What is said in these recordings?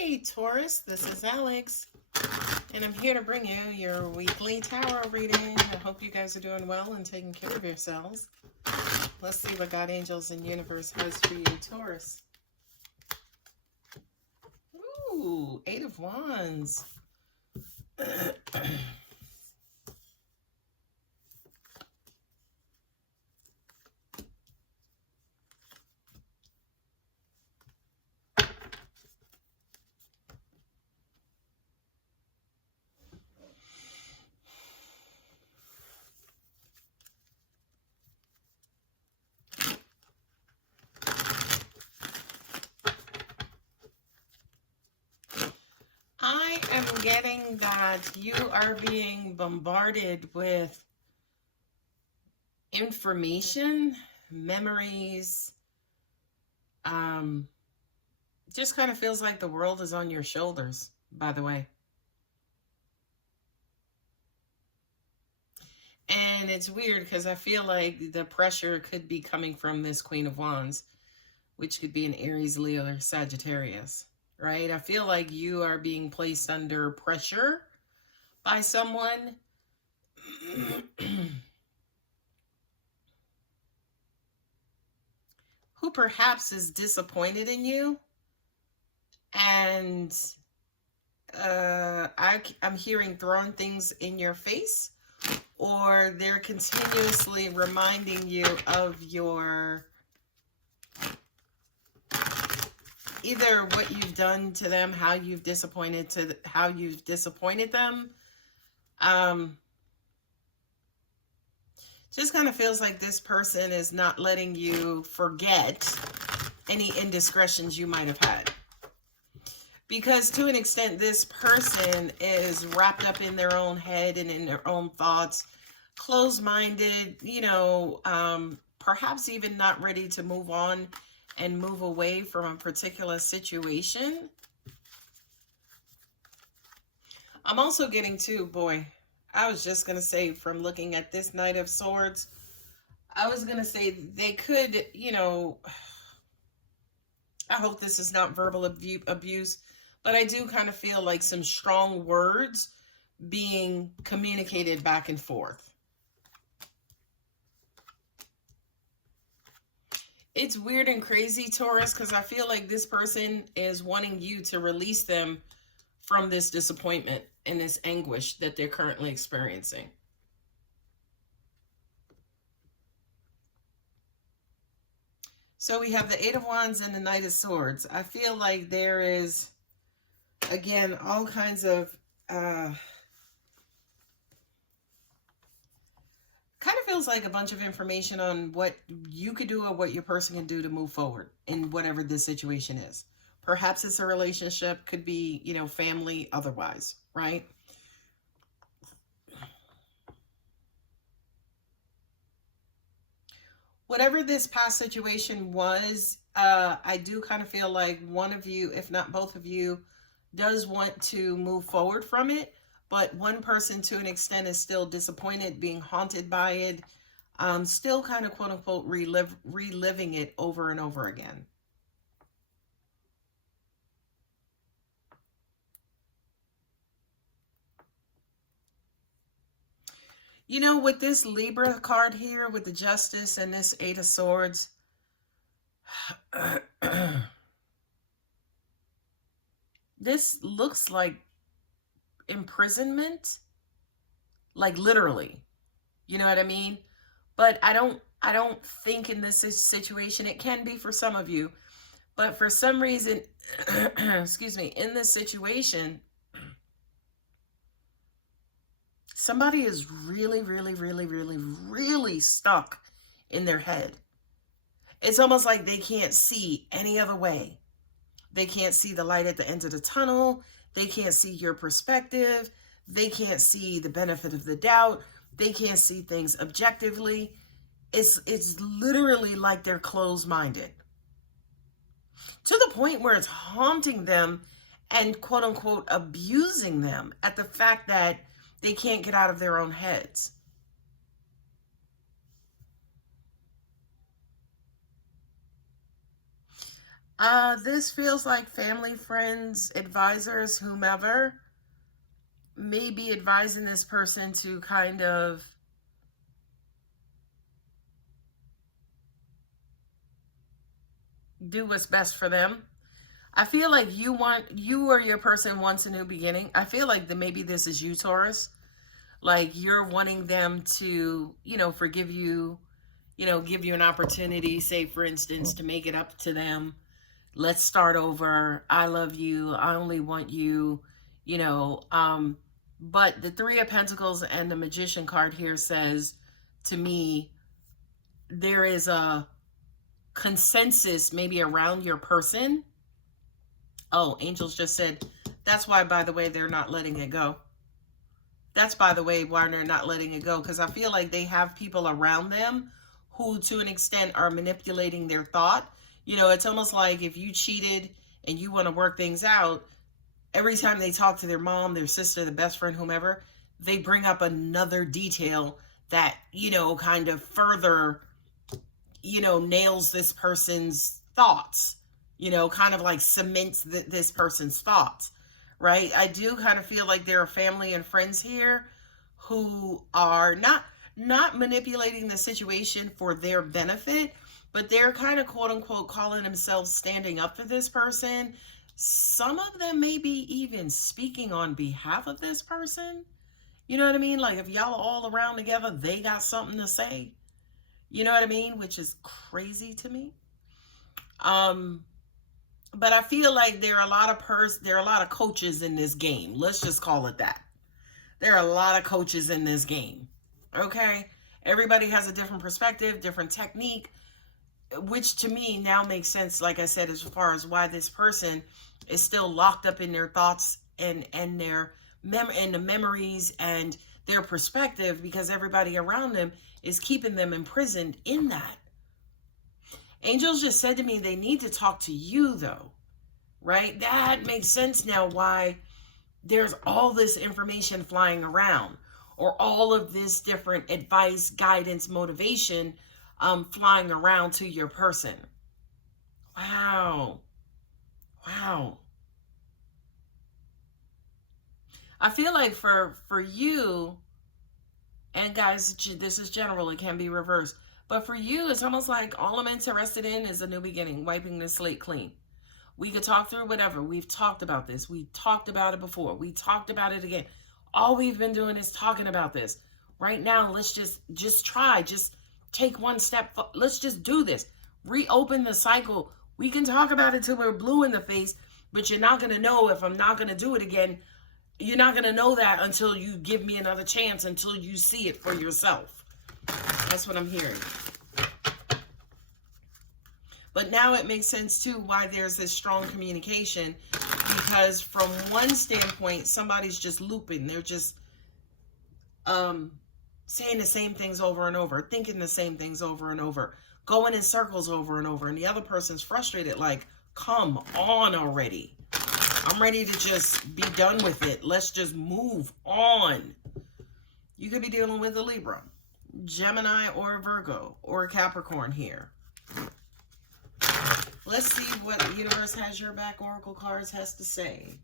Hey Taurus, this is Alex, and I'm here to bring you your weekly tarot reading. I hope you guys are doing well and taking care of yourselves. Let's see what God, angels, and universe has for you, Taurus. Ooh, 8 of Wands. I am getting that you are being bombarded with information, memories. Just kind of feels like the world is on your shoulders, by the way. And it's weird because I feel like the pressure could be coming from this Queen of Wands, which could be an Aries, Leo, or Sagittarius, right? I feel like you are being placed under pressure by someone who perhaps is disappointed in you. And I'm hearing throwing things in your face, or they're continuously reminding you of your, either what you've done to them, how you've disappointed them. Just kind of feels like this person is not letting you forget any indiscretions you might have had. Because to an extent, this person is wrapped up in their own head and in their own thoughts, closed-minded, perhaps even not ready to move on and move away from a particular situation. I'm also getting to, boy, I was just going to say, from looking at this Knight of Swords, I was going to say they could, I hope this is not verbal abuse, but I do kind of feel like some strong words being communicated back and forth. It's weird and crazy, Taurus, because I feel like this person is wanting you to release them from this disappointment and this anguish that they're currently experiencing. So we have the 8 of Wands and the Knight of Swords. I feel like there is, again, all kinds of kind of feels like a bunch of information on what you could do or what your person can do to move forward in whatever this situation is. Perhaps it's a relationship, could be, family, otherwise, right? Whatever this past situation was, I do kind of feel like one of you, if not both of you, does want to move forward from it, but one person to an extent is still disappointed, being haunted by it, still kind of quote unquote reliving it over and over again. With this Libra card here, with the Justice and this 8 of Swords, this looks like imprisonment, like literally, you know what I mean? But I don't think in this situation, it can be for some of you, but for some reason, excuse me, in this situation, somebody is really, really, really, really, really stuck in their head. It's almost like they can't see any other way. They can't see the light at the end of the tunnel. They can't see your perspective. They can't see the benefit of the doubt. They can't see things objectively. It's literally like they're closed-minded, to the point where it's haunting them and quote unquote abusing them at the fact that they can't get out of their own heads. This feels like family, friends, advisors, whomever may be advising this person to kind of do what's best for them. I feel like you or your person wants a new beginning. I feel like maybe this is you, Taurus. Like you're wanting them to, forgive you, give you an opportunity, say for instance, to make it up to them. Let's start over. I love you. I only want you, but the Three of Pentacles and the Magician card here says to me, there is a consensus maybe around your person. Oh, angels just said, that's why, by the way, they're not letting it go. That's, by the way, why they're not letting it go. Because I feel like they have people around them who, to an extent, are manipulating their thought. It's almost like if you cheated and you want to work things out, every time they talk to their mom, their sister, the best friend, whomever, they bring up another detail that, kind of further, nails this person's thoughts, kind of like cements this person's thoughts, right? I do kind of feel like there are family and friends here who are not manipulating the situation for their benefit, but they're kind of quote unquote calling themselves standing up for this person. Some of them may be even speaking on behalf of this person. You know what I mean? Like if y'all are all around together, they got something to say. You know what I mean? Which is crazy to me. But I feel like there are a lot of coaches in this game. Let's just call it that. There are a lot of coaches in this game. Okay? Everybody has a different perspective, different technique, which to me now makes sense, like I said, as far as why this person is still locked up in their thoughts and their and the memories and their perspective, because everybody around them is keeping them imprisoned in that. Angels just said to me they need to talk to you, though, right? That makes sense now why there's all this information flying around, or all of this different advice, guidance, motivation flying around to your person. Wow. I feel like for you, and guys, this is general, it can be reversed, but for you, it's almost like all I'm interested in is a new beginning, wiping the slate clean. We could talk through whatever. We've talked about this. We talked about it before. We talked about it again. All we've been doing is talking about this. Right now, let's just try. Just take one step. Let's just do this. Reopen the cycle. We can talk about it till we're blue in the face, but you're not going to know if I'm not going to do it again. You're not going to know that until you give me another chance, until you see it for yourself. That's what I'm hearing. But now it makes sense, too, why there's this strong communication. Because from one standpoint, somebody's just looping. They're just saying the same things over and over, thinking the same things over and over, going in circles over and over. And the other person's frustrated, like, come on already. I'm ready to just be done with it. Let's just move on. You could be dealing with a Libra, Gemini, or a Virgo, or a Capricorn here. Let's see what the universe has your back oracle cards has to say.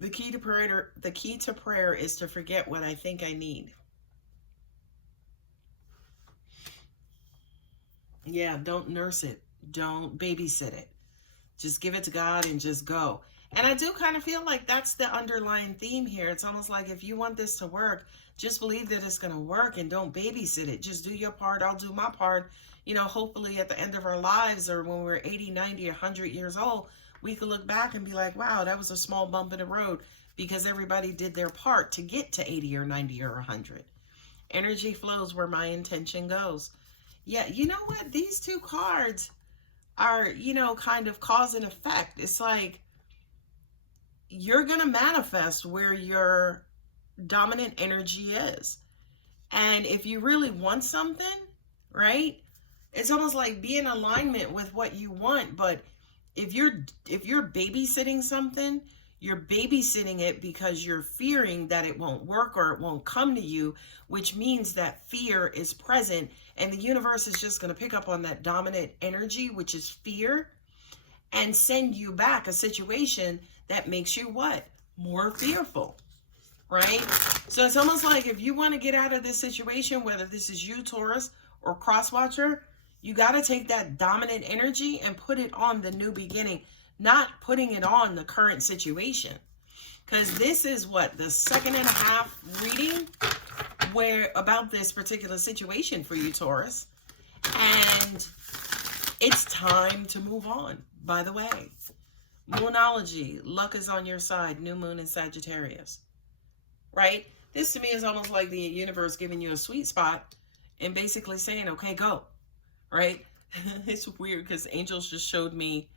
The key to prayer is to forget what I think I need. Yeah, don't nurse it. Don't babysit it. Just give it to God and just go. And I do kind of feel like that's the underlying theme here. It's almost like if you want this to work, just believe that it's going to work and don't babysit it. Just do your part. I'll do my part. Hopefully at the end of our lives, or when we're 80, 90, 100 years old, we could look back and be like, wow, that was a small bump in the road, because everybody did their part to get to 80 or 90 or 100. Energy flows where my intention goes. Yeah, you know what? These two cards are, kind of cause and effect. It's like you're going to manifest where your dominant energy is. And if you really want something, right, it's almost like be in alignment with what you want. But if you're babysitting something, You're babysitting it because you're fearing that it won't work or it won't come to you, which means that fear is present, and the universe is just going to pick up on that dominant energy, which is fear, and send you back a situation that makes you what? More fearful, right? So it's almost like if you want to get out of this situation, whether this is you, Taurus, or cross-watcher, you got to take that dominant energy and put it on the new beginning, not putting it on the current situation. Because this is what, the second and a half reading where about this particular situation for you, Taurus. And it's time to move on, by the way. Moonology, luck is on your side, new moon in Sagittarius, right? This to me is almost like the universe giving you a sweet spot and basically saying, okay, go, right? It's weird because angels just showed me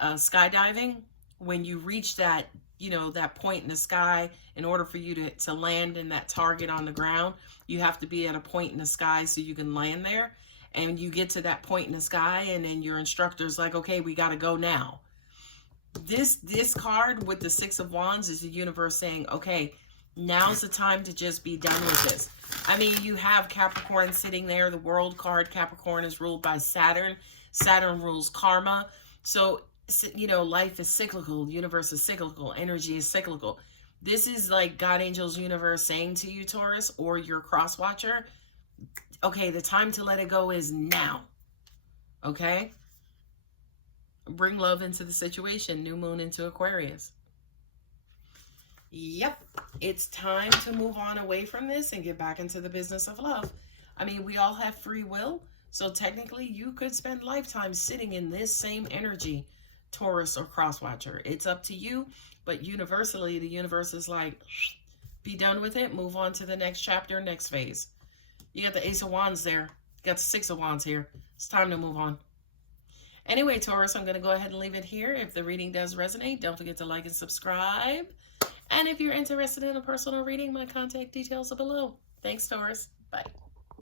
skydiving. When you reach that, you know, that point in the sky, in order for you to land in that target on the ground, you have to be at a point in the sky so you can land there. And you get to that point in the sky, and then your instructor's like, okay, we got to go now. This card with the Six of Wands is the universe saying, okay, now's the time to just be done with this. I mean, you have Capricorn sitting there. The World card, Capricorn is ruled by Saturn. Saturn rules karma. So, you know, life is cyclical. Universe is cyclical. Energy is cyclical. This is like God, angels, universe saying to you, Taurus, or your cross-watcher, okay, the time to let it go is now. Okay? Bring love into the situation. New moon into Aquarius. Yep, it's time to move on away from this and get back into the business of love. I mean, we all have free will, so technically you could spend lifetimes sitting in this same energy, Taurus or cross-watcher. It's up to you, but universally, the universe is like, be done with it, move on to the next chapter, next phase. You got the Ace of Wands there. You got the Six of Wands here. It's time to move on. Anyway, Taurus, I'm going to go ahead and leave it here. If the reading does resonate, don't forget to like and subscribe. And if you're interested in a personal reading, my contact details are below. Thanks, Taurus. Bye.